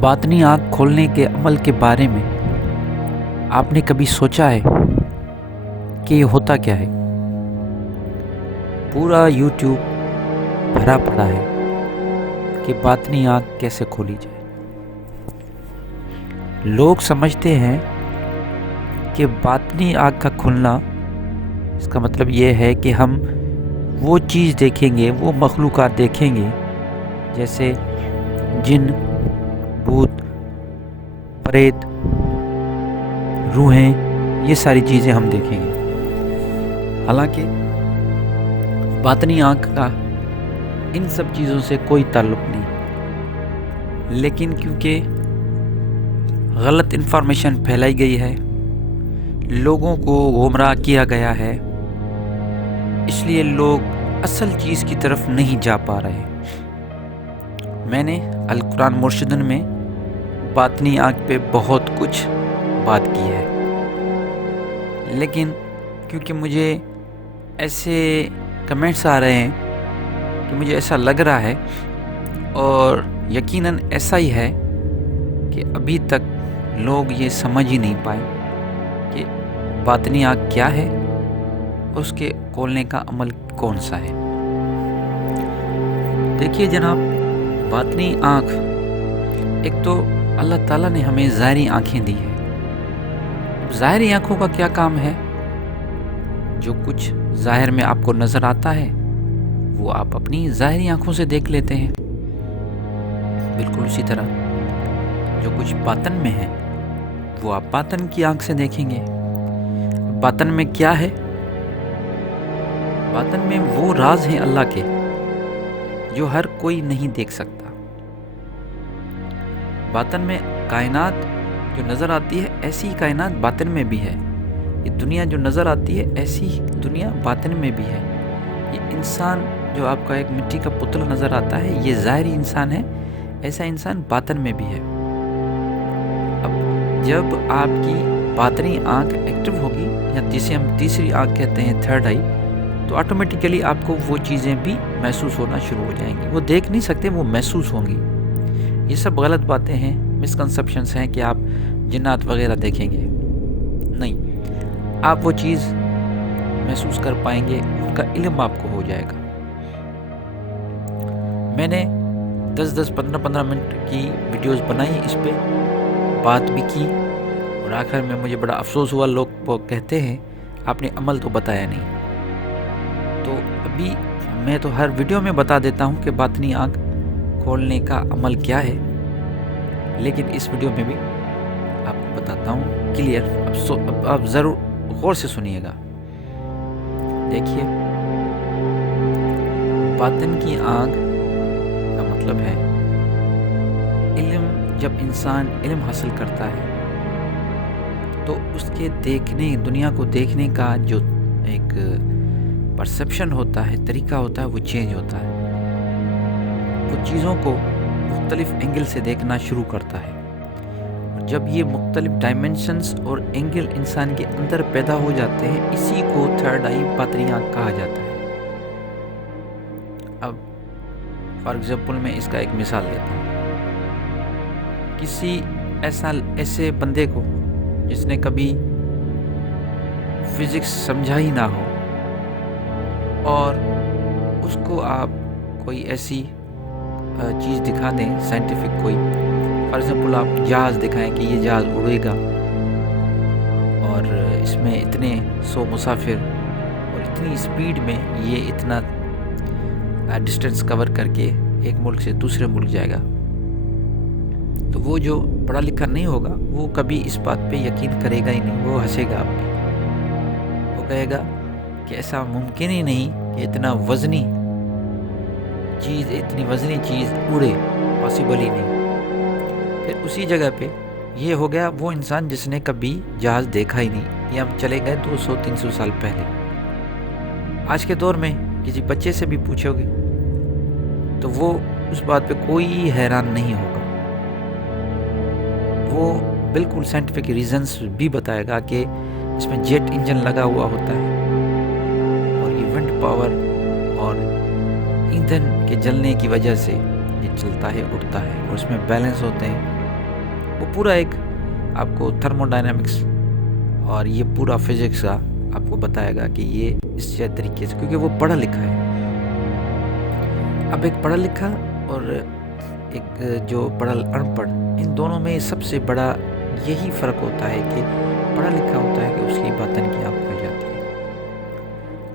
باطنی آنکھ کھولنے کے عمل کے بارے میں آپ نے کبھی سوچا ہے کہ یہ ہوتا کیا ہے؟ پورا یوٹیوب بھرا پڑا ہے کہ باطنی آنکھ کیسے کھولی جائے۔ لوگ سمجھتے ہیں کہ باطنی آنکھ کا کھلنا اس کا مطلب یہ ہے کہ ہم وہ چیز دیکھیں گے، وہ مخلوقات دیکھیں گے جیسے جن، بھوت، پریت، روحیں، یہ ساری چیزیں ہم دیکھیں گے۔ حالانکہ باطنی آنکھ کا ان سب چیزوں سے کوئی تعلق نہیں، لیکن کیونکہ غلط انفارمیشن پھیلائی گئی ہے، لوگوں کو گمراہ کیا گیا ہے، اس لیے لوگ اصل چیز کی طرف نہیں جا پا رہے۔ میں نے القرآن مرشدن میں باطنی آنکھ پہ بہت کچھ بات کی ہے، لیکن کیونکہ مجھے ایسے کمنٹس آ رہے ہیں کہ مجھے ایسا لگ رہا ہے، اور یقیناً ایسا ہی ہے کہ ابھی تک لوگ یہ سمجھ ہی نہیں پائے کہ باطنی آنکھ کیا ہے اور اس کے کھولنے کا عمل کون سا ہے۔ دیکھیے جناب، باطنی آنکھ ایک تو اللہ تعالیٰ نے ہمیں ظاہری آنکھیں دی ہیں۔ ظاہری آنکھوں کا کیا کام ہے؟ جو کچھ ظاہر میں آپ کو نظر آتا ہے وہ آپ اپنی ظاہری آنکھوں سے دیکھ لیتے ہیں، بالکل اسی طرح جو کچھ باطن میں ہے وہ آپ باطن کی آنکھ سے دیکھیں گے۔ باطن میں کیا ہے؟ باطن میں وہ راز ہیں اللہ کے جو ہر کوئی نہیں دیکھ سکتا۔ باطن میں کائنات جو نظر آتی ہے، ایسی کائنات باطن میں بھی ہے۔ یہ دنیا جو نظر آتی ہے، ایسی دنیا باطن میں بھی ہے۔ یہ انسان جو آپ کا ایک مٹی کا پتلا نظر آتا ہے، یہ ظاہری انسان ہے، ایسا انسان باطن میں بھی ہے۔ اب جب آپ کی باطنی آنکھ ایکٹیو ہوگی، یا جسے ہم تیسری آنکھ کہتے ہیں، تھرڈ آئی، تو آٹومیٹیکلی آپ کو وہ چیزیں بھی محسوس ہونا شروع ہو جائیں گی۔ وہ دیکھ نہیں سکتے، وہ محسوس ہوں گی۔ یہ سب غلط باتیں ہیں، مسکنسپشنس ہیں کہ آپ جنات وغیرہ دیکھیں گے، نہیں، آپ وہ چیز محسوس کر پائیں گے، ان کا علم آپ کو ہو جائے گا۔ میں نے 10-15 منٹ کی ویڈیوز بنائی، اس پہ بات بھی کی، اور آخر میں مجھے بڑا افسوس ہوا، لوگ وہ کہتے ہیں آپ نے عمل تو بتایا نہیں۔ تو ابھی میں تو ہر ویڈیو میں بتا دیتا ہوں کہ باطنی آنکھ کھولنے کا عمل کیا ہے، لیکن اس ویڈیو میں بھی آپ کو بتاتا ہوں کلیئر۔ اب آپ ضرور غور سے سنیے گا۔ دیکھیے، باطن کی آنکھ کا مطلب ہے علم۔ جب انسان علم حاصل کرتا ہے تو اس کے دیکھنے، دنیا کو دیکھنے کا جو ایک پرسیپشن ہوتا ہے، طریقہ ہوتا ہے، وہ چینج ہوتا ہے۔ وہ چیزوں کو مختلف اینگل سے دیکھنا شروع کرتا ہے، اور جب یہ مختلف ڈائمنشنز اور اینگل انسان کے اندر پیدا ہو جاتے ہیں، اسی کو تھرڈ آئی، باطنی آنکھ کہا جاتا ہے۔ اب فار ایگزامپل میں اس کا ایک مثال دیتا ہوں۔ کسی ایسے بندے کو جس نے کبھی فزکس سمجھا ہی نہ ہو، اور اس کو آپ کوئی ایسی چیز دکھا دیں، سائنٹیفک کوئی، فار ایگزامپل آپ جہاز دکھائیں کہ یہ جہاز اڑے گا، اور اس میں اتنے 100 مسافر اور اتنی اسپیڈ میں یہ اتنا ڈسٹینس کور کر کے ایک ملک سے دوسرے ملک جائے گا، تو وہ جو پڑھا لکھا نہیں ہوگا وہ کبھی اس بات پہ یقین کرے گا ہی نہیں، وہ ہنسے گا آپ پہ، وہ کہے گا کہ ایسا ممکن ہی نہیں کہ اتنا وزنی چیز اڑے، پاسبل ہی نہیں۔ پھر اسی جگہ پہ یہ ہو گیا وہ انسان جس نے کبھی جہاز دیکھا ہی نہیں، یہ ہم چلے گئے 200-300 سال پہلے۔ آج کے دور میں کسی بچے سے بھی پوچھو گے تو وہ اس بات پہ کوئی حیران نہیں ہوگا، وہ بالکل سائنٹیفک ریزنز بھی بتائے گا کہ اس میں جیٹ انجن لگا ہوا ہوتا ہے، اور یہ ونڈ پاور اور ایندھن کے جلنے کی وجہ سے یہ چلتا ہے، اڑتا ہے، اور اس میں بیلنس ہوتے ہیں، وہ پورا ایک آپ کو تھرموڈائنامکس اور یہ پورا فزکس کا آپ کو بتائے گا کہ یہ اس طریقے سے، کیونکہ وہ پڑھا لکھا ہے۔ اب ایک پڑھا لکھا اور ایک جو پڑھا ان پڑھ، ان دونوں میں سب سے بڑا یہی فرق ہوتا ہے کہ پڑھا لکھا ہوتا ہے کہ اس کی باطن کی آنکھ کھل جاتی ہے۔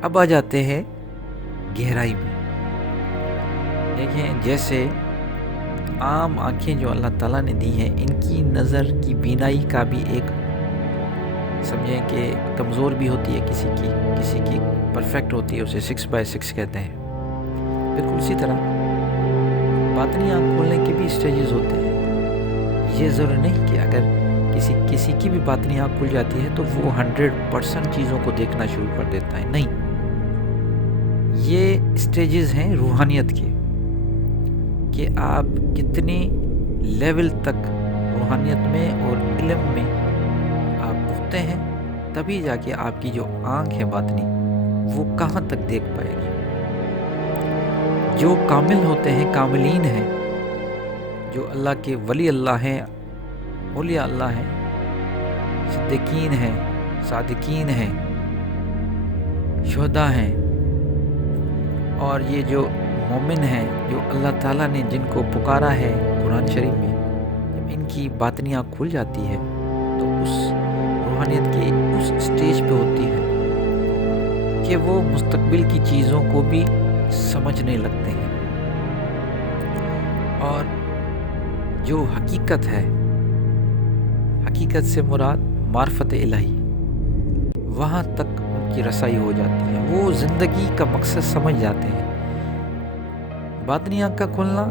اب آ جاتے ہیں گہرائی میں۔ دیکھیں جیسے عام آنکھیں جو اللہ تعالیٰ نے دی ہیں، ان کی نظر کی بینائی کا بھی ایک سمجھیں کہ کمزور بھی ہوتی ہے، کسی کی پرفیکٹ ہوتی ہے، اسے 6/6 کہتے ہیں۔ بالکل اسی طرح باطنی آنکھ کھولنے کے بھی اسٹیجز ہوتے ہیں۔ یہ ضروری نہیں کہ اگر کسی کی بھی باطنی آنکھ کھل جاتی ہے تو وہ 100% چیزوں کو دیکھنا شروع کر دیتا ہے، نہیں۔ یہ اسٹیجز ہیں روحانیت کے، کہ آپ کتنی لیول تک روحانیت میں اور علم میں آپ پختہ ہیں، تبھی جا کے آپ کی جو آنکھ ہے باطنی وہ کہاں تک دیکھ پائے گی۔ جو کامل ہوتے ہیں، کاملین ہیں، جو اللہ کے ولی اللہ ہیں، اولیاء اللہ ہیں، صدیقین ہیں، صادقین ہیں، شہداء ہیں، اور یہ جو مومن ہیں، جو اللہ تعالیٰ نے جن کو پکارا ہے قرآن شریف میں، جب ان کی باطنی آنکھ کھل جاتی ہے تو اس روحانیت کی اس سٹیج پہ ہوتی ہے کہ وہ مستقبل کی چیزوں کو بھی سمجھنے لگتے ہیں، اور جو حقیقت ہے، حقیقت سے مراد معرفت الہی، وہاں تک ان کی رسائی ہو جاتی ہے، وہ زندگی کا مقصد سمجھ جاتے ہیں۔ باطنی آنکھ کا کھلنا،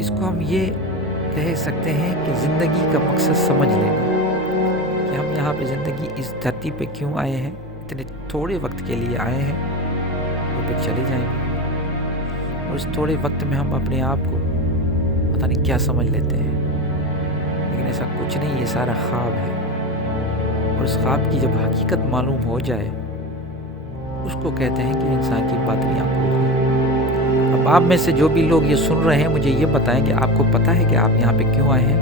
اس کو ہم یہ کہہ سکتے ہیں کہ زندگی کا مقصد سمجھ لینا، کہ ہم یہاں پہ زندگی اس دھرتی پہ کیوں آئے ہیں، اتنے تھوڑے وقت کے لیے آئے ہیں اور پھر چلے جائیں گے، اور اس تھوڑے وقت میں ہم اپنے آپ کو پتہ نہیں کیا سمجھ لیتے ہیں، لیکن ایسا کچھ نہیں، یہ سارا خواب ہے، اور اس خواب کی جب حقیقت معلوم ہو جائے اس کو کہتے ہیں کہ انسان کی باطنی آنکھ کھل گئی۔ اب آپ میں سے جو بھی لوگ یہ سن رہے ہیں، مجھے یہ بتائیں کہ آپ کو پتہ ہے کہ آپ یہاں پہ کیوں آئے ہیں،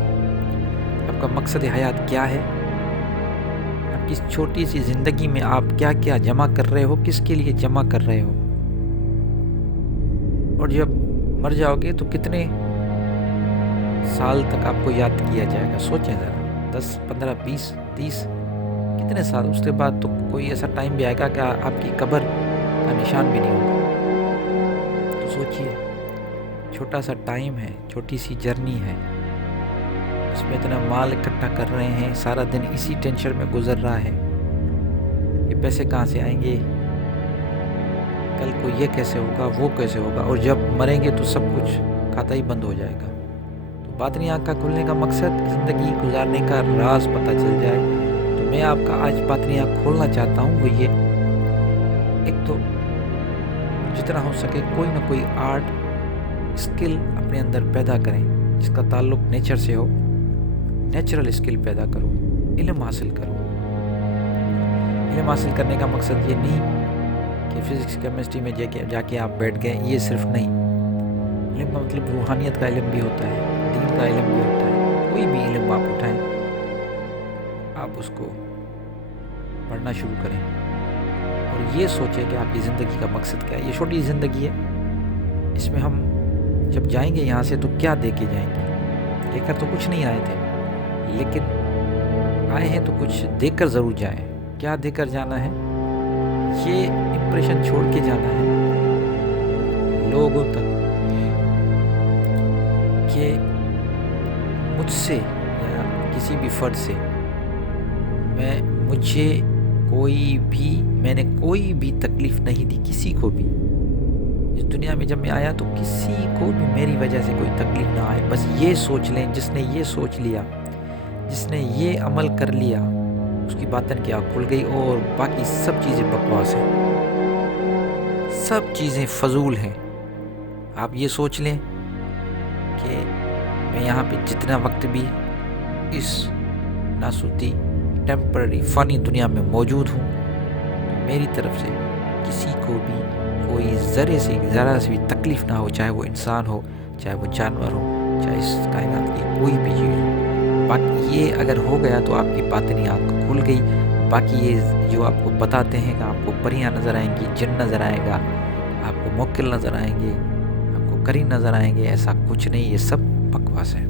آپ کا مقصد حیات کیا ہے، آپ کی چھوٹی سی زندگی میں آپ کیا کیا جمع کر رہے ہو، کس کے لیے جمع کر رہے ہو، اور جب مر جاؤ گے تو کتنے سال تک آپ کو یاد کیا جائے گا، سوچیں ذرا، 10 15 20 30 کتنے سال، اس کے بعد تو کوئی ایسا ٹائم بھی آئے گا کہ آپ کی قبر کا نشان بھی نہیں ہوگا۔ تو سوچئے، چھوٹا سا ٹائم ہے، چھوٹی سی جرنی ہے، اس میں اتنا مال اکٹھا کر رہے ہیں، سارا دن اسی ٹینشن میں گزر رہا ہے، یہ پیسے کہاں سے آئیں گے، کل کو یہ کیسے ہوگا، وہ کیسے ہوگا، اور جب مریں گے تو سب کچھ کھاتا ہی بند ہو جائے گا۔ تو باطنی آنکھ کا کھلنے کا مقصد زندگی گزارنے کا راز پتہ چل جائے، تو میں آپ کا آج باطنی آنکھ کھولنا چاہتا ہوں، وہ یہ، ایک تو جتنا ہو سکے کوئی نہ کوئی آرٹ اسکل اپنے اندر پیدا کریں جس کا تعلق نیچر سے ہو، نیچرل اسکل پیدا کرو، علم حاصل کرو۔ علم حاصل کرنے کا مقصد یہ نہیں کہ فزکس کیمسٹری میں جا کے آپ بیٹھ گئے، یہ صرف نہیں، علم کا مطلب روحانیت کا علم بھی ہوتا ہے، دین کا علم بھی ہوتا ہے، کوئی بھی علم آپ اٹھائیں، آپ اس کو پڑھنا شروع کریں اور یہ سوچیں کہ آپ کی زندگی کا مقصد کیا ہے۔ یہ چھوٹی زندگی ہے، اس میں ہم جب جائیں گے یہاں سے تو کیا دے کے جائیں گے، لے کر تو کچھ نہیں آئے تھے، لیکن آئے ہیں تو کچھ دے کر ضرور جائیں۔ کیا دے کر جانا ہے، یہ امپریشن چھوڑ کے جانا ہے لوگوں تک کہ مجھ سے یا کسی بھی فرد سے میں نے کوئی بھی تکلیف نہیں دی، کسی کو بھی۔ اس دنیا میں جب میں آیا تو کسی کو بھی میری وجہ سے کوئی تکلیف نہ آئے۔ بس یہ سوچ لیں، جس نے یہ سوچ لیا، جس نے یہ عمل کر لیا، اس کی باطن کی آنکھ کھل گئی، اور باقی سب چیزیں بکواس ہیں، سب چیزیں فضول ہیں۔ آپ یہ سوچ لیں کہ میں یہاں پہ جتنا وقت بھی اس ناسوتی ٹیمپرری فانی دنیا میں موجود ہوں، میری طرف سے کسی کو بھی کوئی ذرا سی بھی تکلیف نہ ہو، چاہے وہ انسان ہو، چاہے وہ جانور ہو، چاہے اس کائنات کی کوئی بھی چیز ہو۔ باقی یہ اگر ہو گیا تو آپ کی باطنی آنکھ کھل گئی. باقی یہ جو آپ کو بتاتے ہیں کہ آپ کو پریاں نظر آئیں گی، جن نظر آئے گا، آپ کو موکل نظر آئیں گے، آپ کو کریم نظر آئیں گے، ایسا کچھ نہیں، یہ سب بکواس ہے.